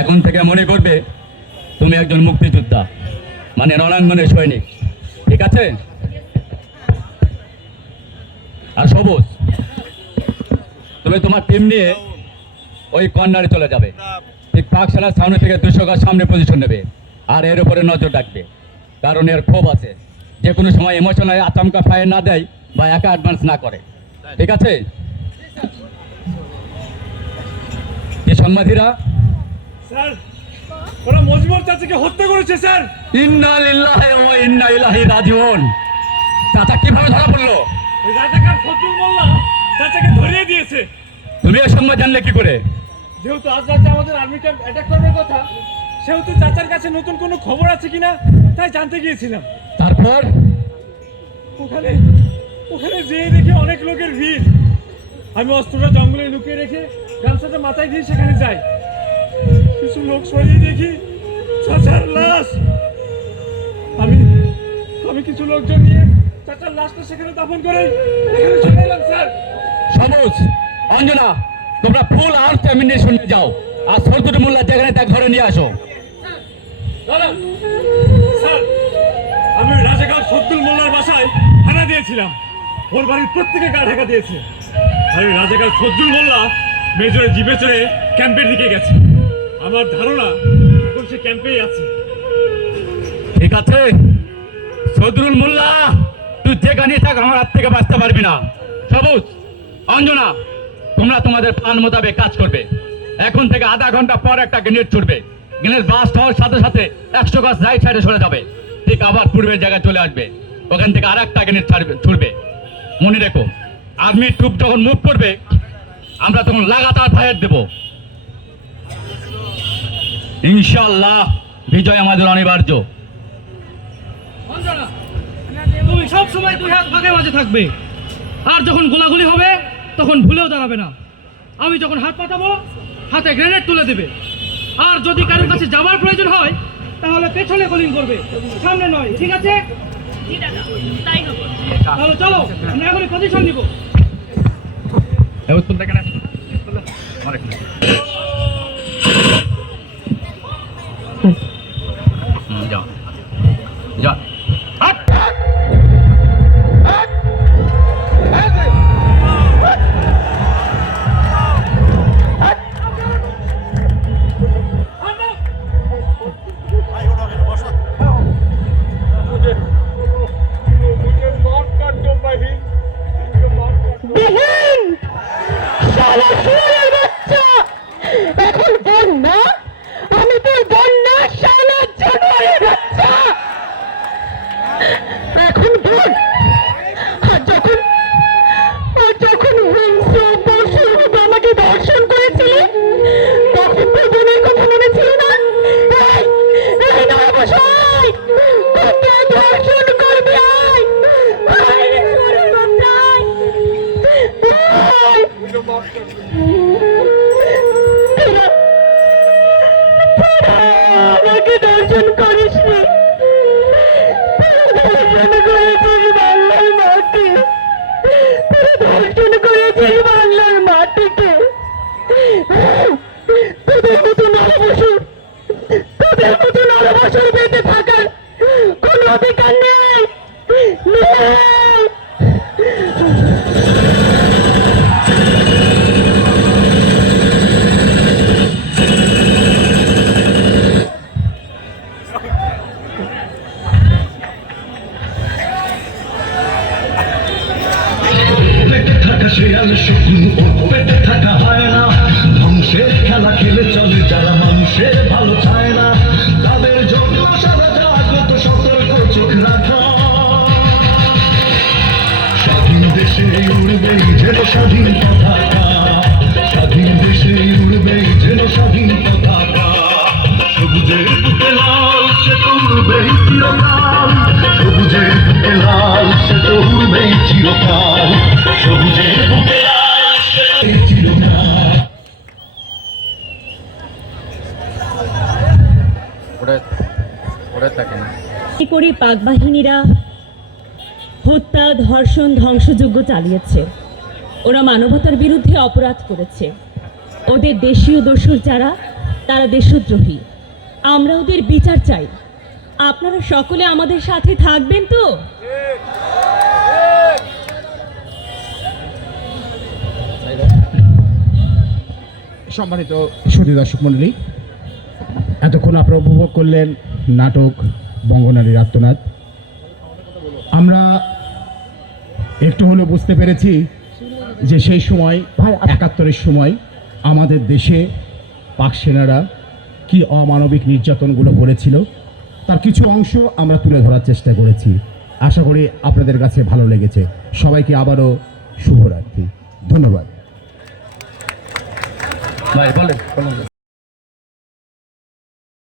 এখন থেকে মনে করবে তুমি একজন মুক্তিযোদ্ধা, মানে রণাঙ্গনের সৈনিক, ঠিক আছে? আর সবুজ, তুমি তোমার টিম নিয়ে ওই কর্নারে চলে যাবে, ঠিক পাকশালার সামনে থেকে 200 গজ সামনে পজিশন নেবে, আর এর উপরে নজর রাখবে, কারণ এর ক্ষোভ আছে, যে কোনো সময় ইমোশনাল আচমকা ফায়ার না দেয় বা একা অ্যাডভান্স না করে, ঠিক আছে? কি সংবাদীরা, স্যার ওরা মজবুর চাচাকে হত্যা করেছে স্যার। ইন্না লিল্লাহি ওয়া ইন্না ইলাইহি রাজিউন। চাচা কিভাবে ধরা পড়লো? রাজাকার ফজলুল মোল্লা চাচাকে ধরিয়ে দিয়েছে। তুমি এই সংবাদ জানলে কি করে? যেহেতু আজ রাতে আমাদের আর্মি ক্যাম্প অ্যাটাক করার কথা, সেহেতু চাচার কাছে নতুন কোনো খবর আছে কিনা তাই জানতে গিয়েছিলাম। তারপর ওখানে ওখানে যেয়ে দেখি অনেক লোকের ভিড়। আমি অস্ত্রটা জঙ্গলে লুকিয়ে রেখে গামছাটা মাথায় দিয়ে সেখানে যাই। কিছু লোক সরিয়ে দেখি চাচার লাশ। আমি আমি কিছু লোকজন নিয়ে চাচার লাশটা সেখানে দাফন করে এখানে চলে এলাম স্যার। সবুজ, অঞ্জনা, তোমরা ফুল আর্থ অ্যামিনেশন নিয়ে যাও, আর সরতুল মোল্লা যেখানে তা ঘরে নিয়ে আসো। দাদা স্যার, আমি ওই রাজাকার ফজলুল মোল্লার বাসায় হানা দিয়েছিলাম। ওর বাড়ির প্রত্যেকে গা ঢাকা দিয়েছে। আর ওই রাজাকার ফজলুল মোল্লা মেজরে জিপে চড়ে ক্যাম্পের দিকে গেছে। আমার ধারণা এখন সে ক্যাম্পেই আছে। ঠিক আছে সদরুল মোল্লা, তুই যেখানে থাক আমার হাত থেকে বাঁচতে পারবি না। সবুজ, অঞ্জনা, তোমরা তোমাদের প্ল্যান মোতাবেক কাজ করবে। এখন থেকে আধা ঘন্টা পর একটা গ্রেনেড ছুটবে। গ্রেনেড বাস্ট হওয়ার সাথে সাথে 100 গজ রাইট সাইডে সরে যাবে, ঠিক আবার পূর্বের জায়গায় চলে আসবে। ওখান থেকে আর একটা গ্রেনেড ছুটবে। মনে রেখো, আর্মি ট্রুপ যখন মুভ করবে আমরা তখন লাগাতার ফায়ার দেব। ইনশাআল্লাহ বিজয় আমাদের অনিবার্য। তুমি সব সময় 2 হাত ভাগে মাঝে থাকবে, আর যখন গোলাগুলি হবে তখন ভুলেও দাঁড়াবে না। আমি যখন হাত পাতাবো হাতে গ্রেনেড তুলে দেবে, আর যদি কারোর কাছে যাবার প্রয়োজন হয় তাহলে পেছনে বোলিং করবে, সামনে নয়, ঠিক আছে? তাহলে চলো আমরা এখনই পজিশন নিব। যাও যাও। এখন বন্যা, আমি তোর বন্যা শালা জানোয়ারের বাচ্চা। এখন বল, আর যখন হিংস্র পশুর মতো আমাকে দর্শন করেছিলি তখন তোর বোনের কথা মনে ছিল না? এই নবশাই, তোকে দর্শন করবি। আয় আয় রে শরীর বাচ্চায়, আমাকে দর্শন করিস নি, দর্শন করেছিস বাংলার মাটি, দর্শন করেছিস বাংলার মাটিকে। তোদের মতো নরবসর বেঁচে থাকার কোন অধিকার নেই। শেয়াল শকুন ওর পেটে থাকা হয় না। ধ্বংসের খেলা খেলে চলে যারা মানুষের ভালো চায় না, তাদের জন্য সারা জাগত সতর্ক চোখ রাখা। স্বাধীন দেশে উড়বেই যেন স্বাধীন পতাকা, স্বাধীন দেশে উড়বেই যেন স্বাধীন পতাকা। সবুজের বুকে লাল সে তো উড়বেই চিরকাল, সবুজের বুকে লাল সে তো উড়বেই চিরকাল, সবুজের বুকে লাল সে চিরকাল। করে পাক বাহিনীরা হত্যা, ধর্ষণ, ধ্বংসযজ্ঞ চালিয়েছে। ওরা মানবতার বিরুদ্ধে অপরাধ করেছে। ওদের দেশীয় দোসর যারা তারা দেশদ্রোহী। আমরা ওদের বিচার চাই। আপনারা সকলে আমাদের সাথে থাকবেন তো? সম্মানিত সুধী দর্শক মণ্ডলী, এতক্ষণ আপনারা উপভোগ করলেন নাটক বঙ্গনারীর আত্মনাদ। আমরা একটু হলেও বুঝতে পেরেছি যে সেই সময় ৭১-এর সময় আমাদের দেশে পাক সেনারা কি অমানবিক নির্যাতনগুলো করেছিল, তার কিছু অংশ আমরা তুলে ধরার চেষ্টা করেছি। আশা করি আপনাদের কাছে ভালো লেগেছে। সবাইকে আবারও শুভরাত্রি, ধন্যবাদ। ভাই বলেন।